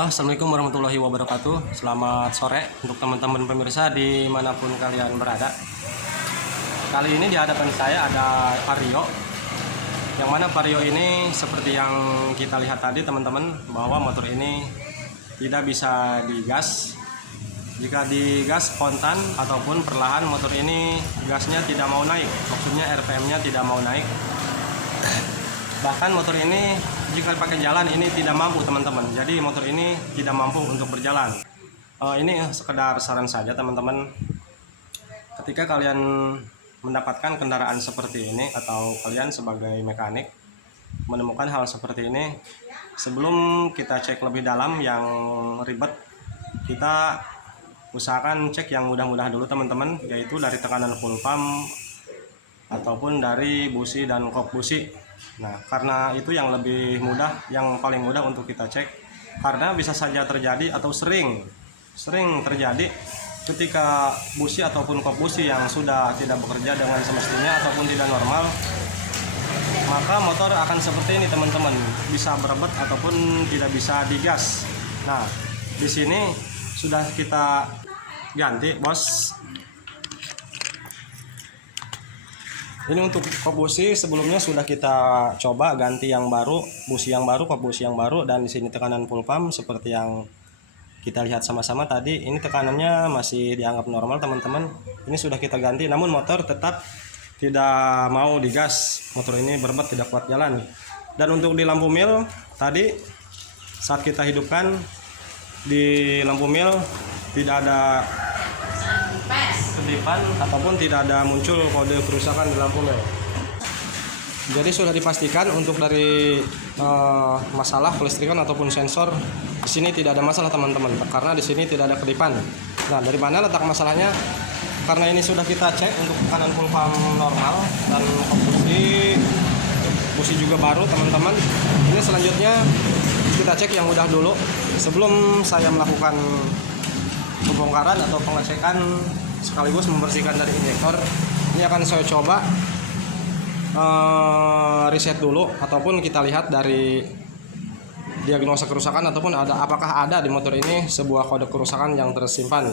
Halo, assalamualaikum warahmatullahi wabarakatuh. Selamat sore untuk teman-teman pemirsa dimanapun kalian berada. Kali ini di hadapan saya ada Vario, yang mana Vario ini seperti yang kita lihat tadi teman-teman, bahwa motor ini tidak bisa digas. Jika digas spontan ataupun perlahan, motor ini gasnya tidak mau naik, maksudnya RPM-nya tidak mau naik. Bahkan motor ini jika pakai jalan ini tidak mampu teman-teman. Jadi motor ini tidak mampu untuk berjalan. Ini sekedar saran saja teman-teman. Ketika kalian mendapatkan kendaraan seperti ini atau kalian sebagai mekanik menemukan hal seperti ini, sebelum kita cek lebih dalam yang ribet, kita usahakan cek yang mudah-mudah dulu teman-teman, yaitu dari tekanan full pump ataupun dari busi dan kop busi. Nah, karena itu yang lebih mudah, yang paling mudah untuk kita cek, karena bisa saja terjadi atau sering terjadi ketika busi ataupun kop busi yang sudah tidak bekerja dengan semestinya ataupun tidak normal, maka motor akan seperti ini teman-teman, bisa berebet ataupun tidak bisa digas. Nah, di sini sudah kita ganti bos. Ini untuk kop busi sebelumnya sudah kita coba ganti yang baru, busi yang baru, kop busi yang baru, dan di sini tekanan full pump seperti yang kita lihat sama-sama tadi. Ini tekanannya masih dianggap normal teman-teman. Ini sudah kita ganti, namun motor tetap tidak mau digas. Motor ini berebet, tidak kuat jalan. Dan untuk di lampu mil tadi saat kita hidupkan, di lampu mil tidak ada kedipan ataupun tidak ada muncul kode kerusakan di lampu mil. Jadi sudah dipastikan untuk dari masalah kelistrikan ataupun sensor di sini tidak ada masalah teman-teman, karena di sini tidak ada kedipan. Nah, dari mana letak masalahnya? Karena ini sudah kita cek untuk tekanan full pump normal dan busi juga baru teman-teman. Ini selanjutnya kita cek yang mudah dulu sebelum saya melakukan pembongkaran atau pengecekan sekaligus membersihkan dari injektor. Ini akan saya coba reset dulu, ataupun kita lihat dari diagnosa kerusakan ataupun apakah ada di motor ini sebuah kode kerusakan yang tersimpan.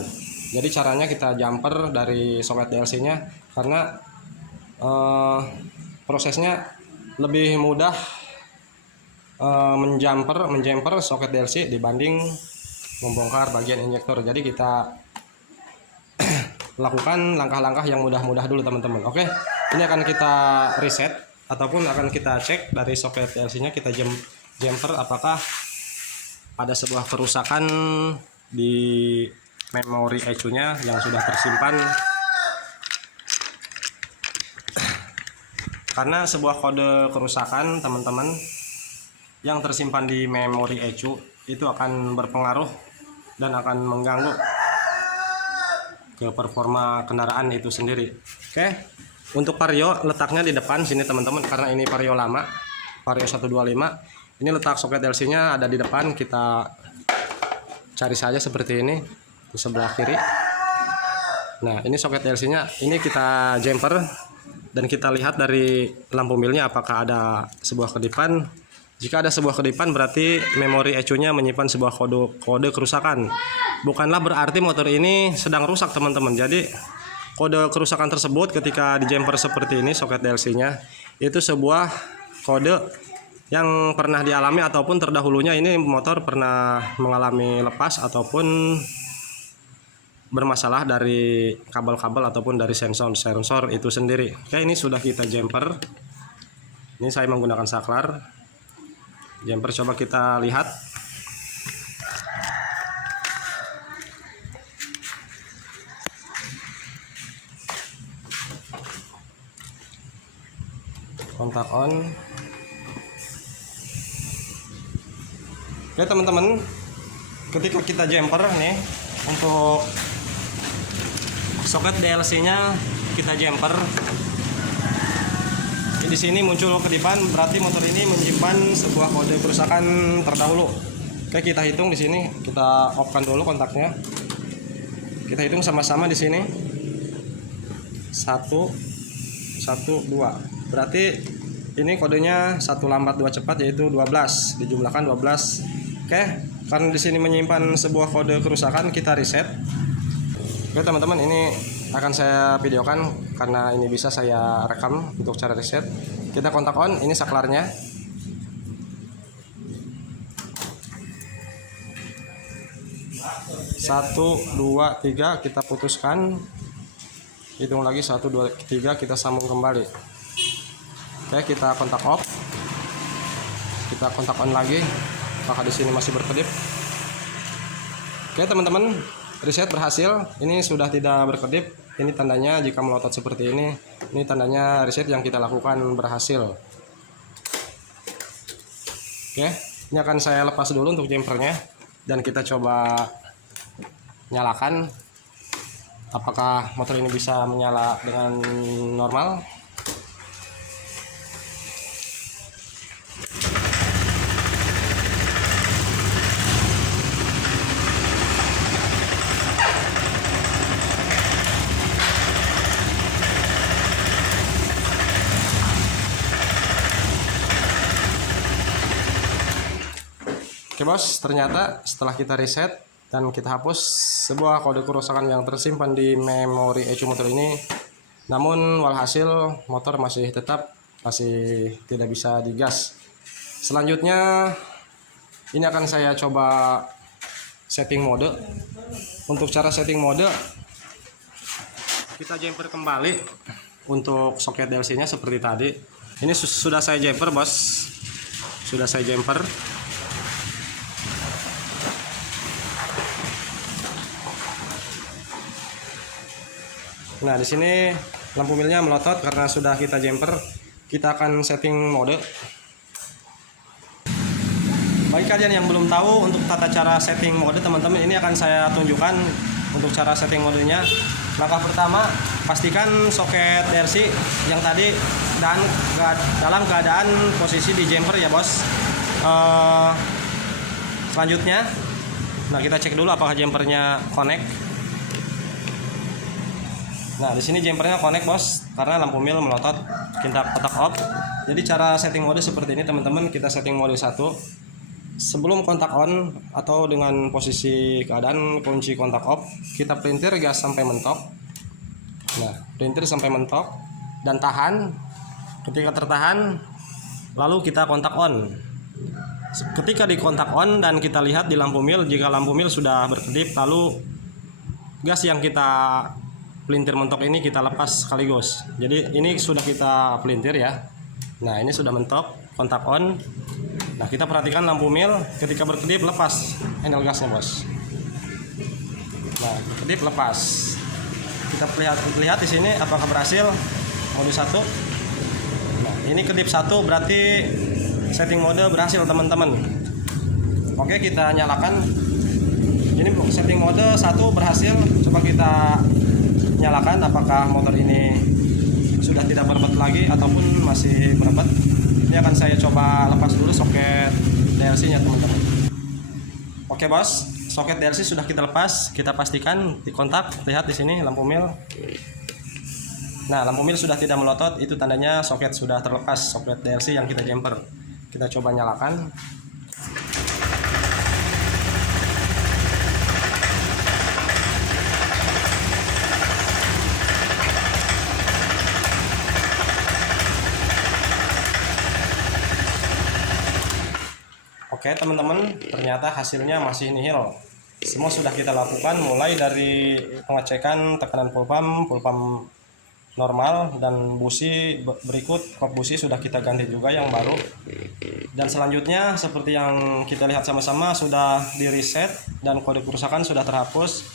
Jadi caranya kita jumper dari soket DLC-nya, karena prosesnya lebih mudah menjumper soket DLC dibanding membongkar bagian injektor. Jadi kita lakukan langkah-langkah yang mudah-mudah dulu teman-teman. Oke, ini akan kita reset ataupun akan kita cek dari soket DLC-nya, kita jumper apakah ada sebuah kerusakan di memori ECU-nya yang sudah tersimpan. Karena sebuah kode kerusakan teman-teman yang tersimpan di memori ECU itu akan berpengaruh dan akan mengganggu ke performa kendaraan itu sendiri. Oke, untuk Vario letaknya di depan sini teman-teman, karena ini Vario lama, Vario 125. Ini letak soket DLC-nya ada di depan. Kita cari saja seperti ini di sebelah kiri. Nah, ini soket DLC-nya, ini kita jumper dan kita lihat dari lampu milnya apakah ada sebuah kedipan. Jika ada sebuah kedipan, berarti memori ECU-nya menyimpan sebuah kode kerusakan. Bukanlah berarti motor ini sedang rusak teman-teman. Jadi kode kerusakan tersebut ketika di jumper seperti ini soket DLC-nya, itu sebuah kode yang pernah dialami ataupun terdahulunya ini motor pernah mengalami lepas ataupun bermasalah dari kabel-kabel ataupun dari sensor itu sendiri. Oke, ini sudah kita jumper. Ini saya menggunakan saklar jumper, coba kita lihat. Kontak on. Oke teman-teman, ketika kita jumper nih untuk soket DLC-nya kita jumper, di sini muncul kedipan, berarti motor ini menyimpan sebuah kode kerusakan terdahulu. Oke, kita hitung di sini, kita off-kan dulu kontaknya. Kita hitung sama-sama di sini. 1 1 2. Berarti ini kodenya 1 lambat 2 cepat, yaitu 12, dijumlahkan 12. Oke, karena di sini menyimpan sebuah kode kerusakan, kita reset. Oke teman-teman, ini akan saya videokan karena ini bisa saya rekam untuk cara reset. Kita kontak on, ini saklarnya. Satu, dua, tiga, kita putuskan. Hitung lagi 1, 2, 3, kita sambung kembali. Oke, kita kontak off. Kita kontak on lagi. Apakah di sini masih berkedip? Oke teman-teman, reset berhasil. Ini sudah tidak berkedip. Ini tandanya jika melotot seperti ini. Ini tandanya reset yang kita lakukan berhasil. Oke, ini akan saya lepas dulu untuk jumpernya dan kita coba nyalakan. Apakah motor ini bisa menyala dengan normal? Oke bos, ternyata setelah kita reset dan kita hapus sebuah kode kerusakan yang tersimpan di memori ECU motor ini, namun walhasil motor masih tidak bisa digas. Selanjutnya ini akan saya coba setting mode. Untuk cara setting mode, kita jumper kembali untuk soket DLC nya seperti tadi. Ini sudah saya jumper bos, sudah saya jumper. Nah, di sini lampu milnya melotot karena sudah kita jumper. Kita akan setting mode. Bagi kalian yang belum tahu untuk tata cara setting mode teman-teman, ini akan saya tunjukkan untuk cara setting modenya. Langkah pertama, pastikan soket DLC yang tadi dan dalam keadaan posisi di jumper ya bos. Selanjutnya, nah kita cek dulu apakah jumpernya connect. Nah, di sini jumpernya connect bos, karena lampu mil melotot. Kita kotak off. Jadi cara setting mode seperti ini teman-teman. Kita setting mode 1. Sebelum kontak on atau dengan posisi keadaan kunci kontak off, kita pelintir gas sampai mentok. Nah, pelintir sampai mentok dan tahan. Ketika tertahan, lalu kita kontak on. Ketika di kontak on dan kita lihat di lampu mil, jika lampu mil sudah berkedip, lalu gas yang kita pelintir mentok ini kita lepas sekaligus. Jadi ini sudah kita pelintir ya. Nah, ini sudah mentok, kontak on. Nah, kita perhatikan lampu mil ketika berkedip lepas handle gasnya bos. Nah, berkedip lepas. Kita lihat di sini apakah berhasil mode 1. Nah, ini kedip 1 berarti setting mode berhasil teman-teman. Oke, kita nyalakan. Ini setting mode 1 berhasil. Coba kita nyalakan apakah motor ini sudah tidak berebet lagi ataupun masih berebet. Ini akan saya coba lepas dulu soket DLC nya teman-teman. Oke bos, soket DLC sudah kita lepas. Kita pastikan di kontak. Lihat di sini lampu mil. Nah, lampu mil sudah tidak melotot, itu tandanya soket sudah terlepas, soket DLC yang kita jumper. Kita coba nyalakan. Oke teman-teman, ternyata hasilnya masih nihil. Semua sudah kita lakukan mulai dari pengecekan tekanan full pump normal, dan busi berikut kop busi sudah kita ganti juga yang baru. Dan selanjutnya seperti yang kita lihat sama-sama sudah di reset dan kode kerusakan sudah terhapus.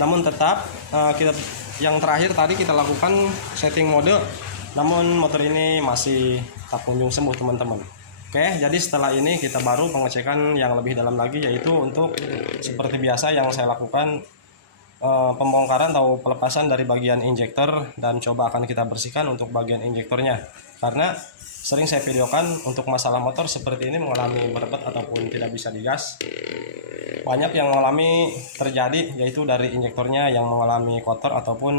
Namun tetap yang terakhir tadi kita lakukan setting mode, namun motor ini masih tak kunjung sembuh teman-teman. Oke, jadi setelah ini kita baru pengecekan yang lebih dalam lagi, yaitu untuk seperti biasa yang saya lakukan, pembongkaran atau pelepasan dari bagian injektor, dan coba akan kita bersihkan untuk bagian injektornya. Karena sering saya videokan untuk masalah motor seperti ini mengalami berebet ataupun tidak bisa digas. Banyak yang mengalami terjadi, yaitu dari injektornya yang mengalami kotor ataupun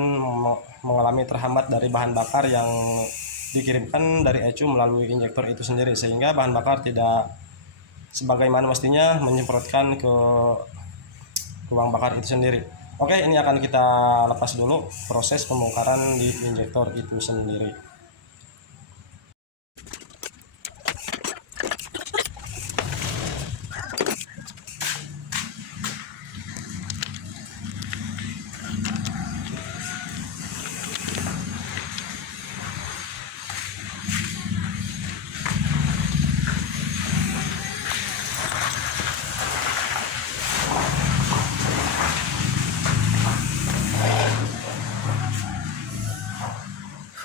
mengalami terhambat dari bahan bakar yang dikirimkan dari ECU melalui injektor itu sendiri, sehingga bahan bakar tidak sebagaimana mestinya menyemprotkan ke ruang bakar itu sendiri. Oke, ini akan kita lepas dulu proses pembongkaran di injektor itu sendiri.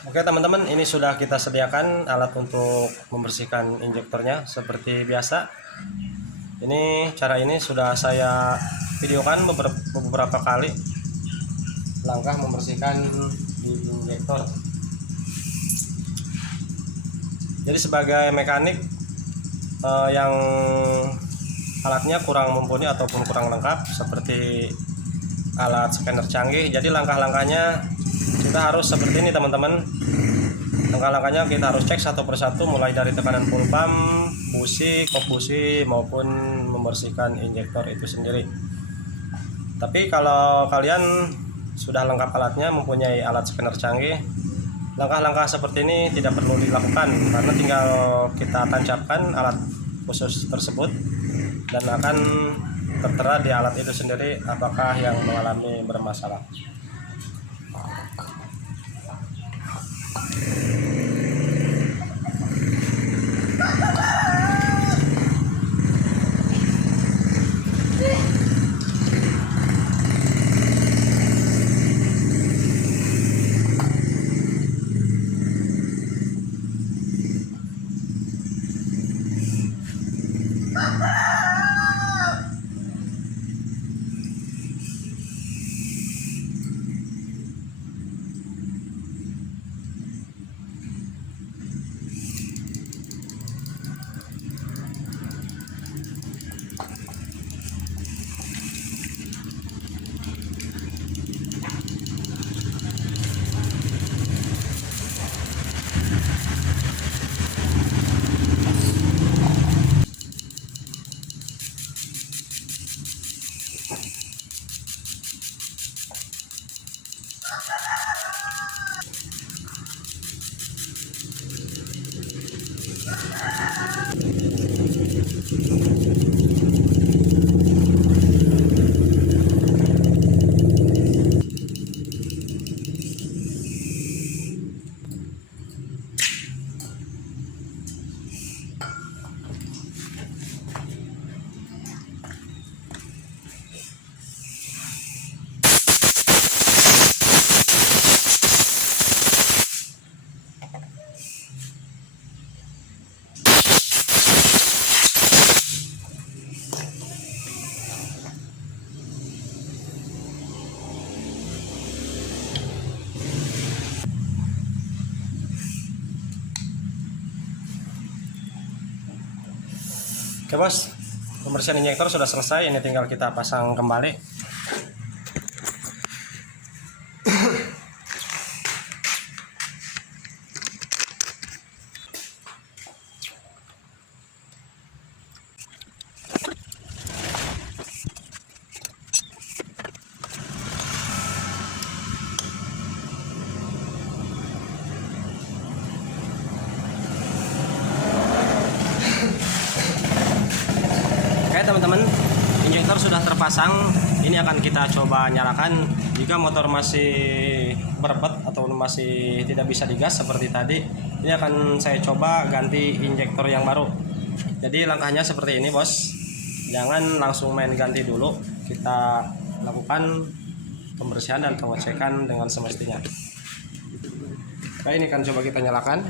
Oke teman-teman, ini sudah kita sediakan alat untuk membersihkan injektornya seperti biasa. Ini cara ini sudah saya videokan beberapa kali langkah membersihkan di injektor. Jadi sebagai mekanik yang alatnya kurang mumpuni ataupun kurang lengkap seperti alat scanner canggih, jadi langkah-langkahnya kita harus seperti ini teman-teman. Langkah-langkahnya kita harus cek satu persatu, mulai dari tekanan full pump, busi, kok busi, maupun membersihkan injektor itu sendiri. Tapi kalau kalian sudah lengkap alatnya, mempunyai alat scanner canggih, langkah-langkah seperti ini tidak perlu dilakukan, karena tinggal kita tancapkan alat khusus tersebut dan akan tertera di alat itu sendiri apakah yang mengalami bermasalah. Oke bos, pembersihan injektor sudah selesai, ini tinggal kita pasang kembali. Teman-teman, injektor sudah terpasang. Ini akan kita coba nyalakan. Jika motor masih berbet atau masih tidak bisa digas seperti tadi, ini akan saya coba ganti injektor yang baru. Jadi langkahnya seperti ini bos, jangan langsung main ganti dulu, kita lakukan pembersihan dan pengecekan dengan semestinya. Oke, ini kan coba kita nyalakan.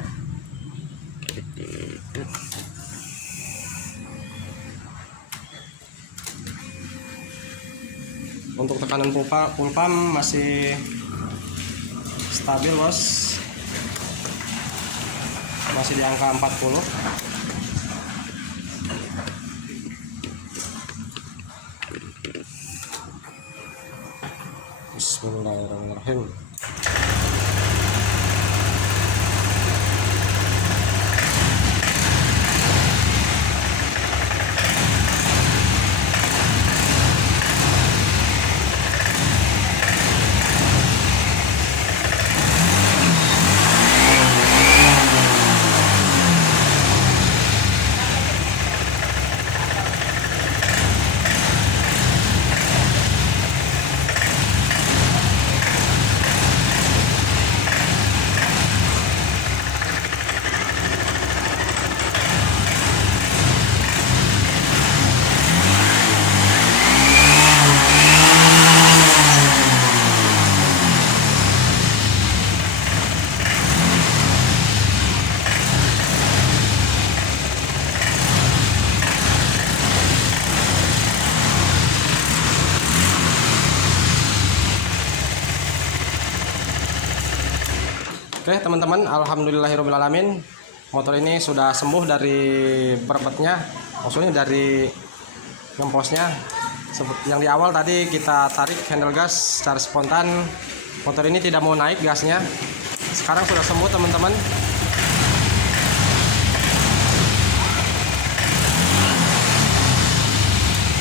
Untuk tekanan full pump masih stabil bos, masih di angka 40. Bismillahirrahmanirrahim. Oke teman-teman, alhamdulillahirobbilalamin, motor ini sudah sembuh dari berbetnya, maksudnya dari ngemposnya. Yang di awal tadi kita tarik handle gas secara spontan, motor ini tidak mau naik gasnya. Sekarang sudah sembuh teman-teman.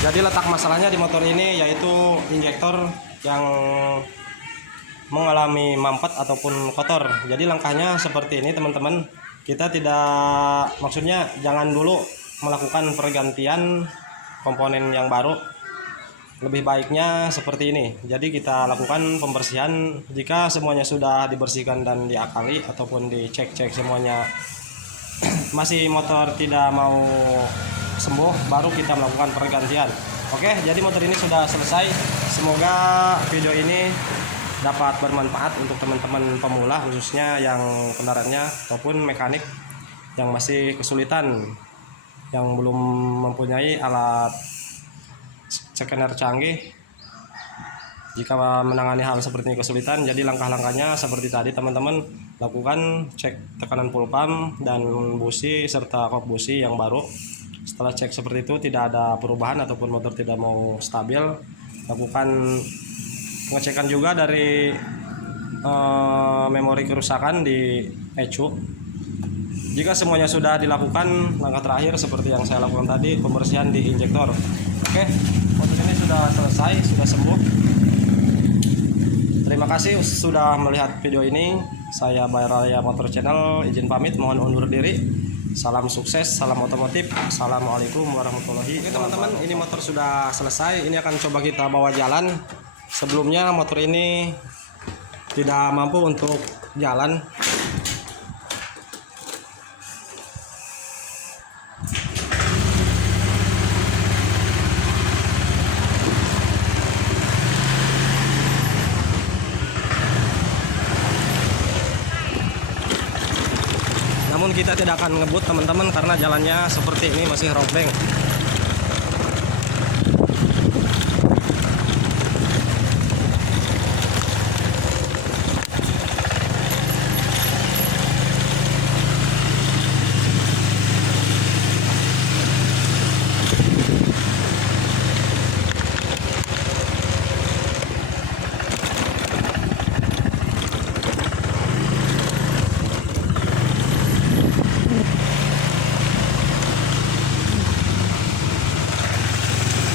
Jadi letak masalahnya di motor ini yaitu injektor yang mengalami mampet ataupun kotor. Jadi langkahnya seperti ini teman-teman. Kita tidak, maksudnya jangan dulu melakukan pergantian komponen yang baru. Lebih baiknya seperti ini. Jadi kita lakukan pembersihan. Jika semuanya sudah dibersihkan dan diakali ataupun dicek-cek semuanya masih motor tidak mau sembuh, baru kita melakukan pergantian. Oke, jadi motor ini sudah selesai. Semoga video ini dapat bermanfaat untuk teman-teman pemula, khususnya yang kendaraannya ataupun mekanik yang masih kesulitan, yang belum mempunyai alat scanner canggih. Jika menangani hal seperti ini kesulitan, jadi langkah-langkahnya seperti tadi teman-teman, lakukan cek tekanan full pump dan busi serta kop busi yang baru. Setelah cek seperti itu tidak ada perubahan ataupun motor tidak mau stabil, lakukan pengecekan juga dari memori kerusakan di ECU. Jika semuanya sudah dilakukan, langkah terakhir seperti yang saya lakukan tadi, pembersihan di injektor. Oke, motor ini sudah selesai, sudah sembuh. Terima kasih sudah melihat video ini. Saya Bayraya Motor Channel izin pamit, mohon undur diri. Salam sukses, salam otomotif. Assalamualaikum warahmatullahi wabarakatuh. Oke teman-teman, ini motor sudah selesai. Ini akan coba kita bawa jalan. Sebelumnya motor ini tidak mampu untuk jalan. Namun kita tidak akan ngebut teman-teman, karena jalannya seperti ini masih robleng.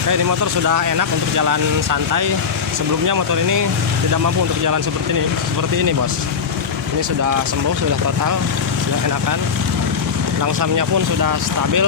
Oke, ini motor sudah enak untuk jalan santai. Sebelumnya motor ini tidak mampu untuk jalan seperti ini bos. Ini sudah sembuh, sudah total, sudah enakan. Langsamnya pun sudah stabil.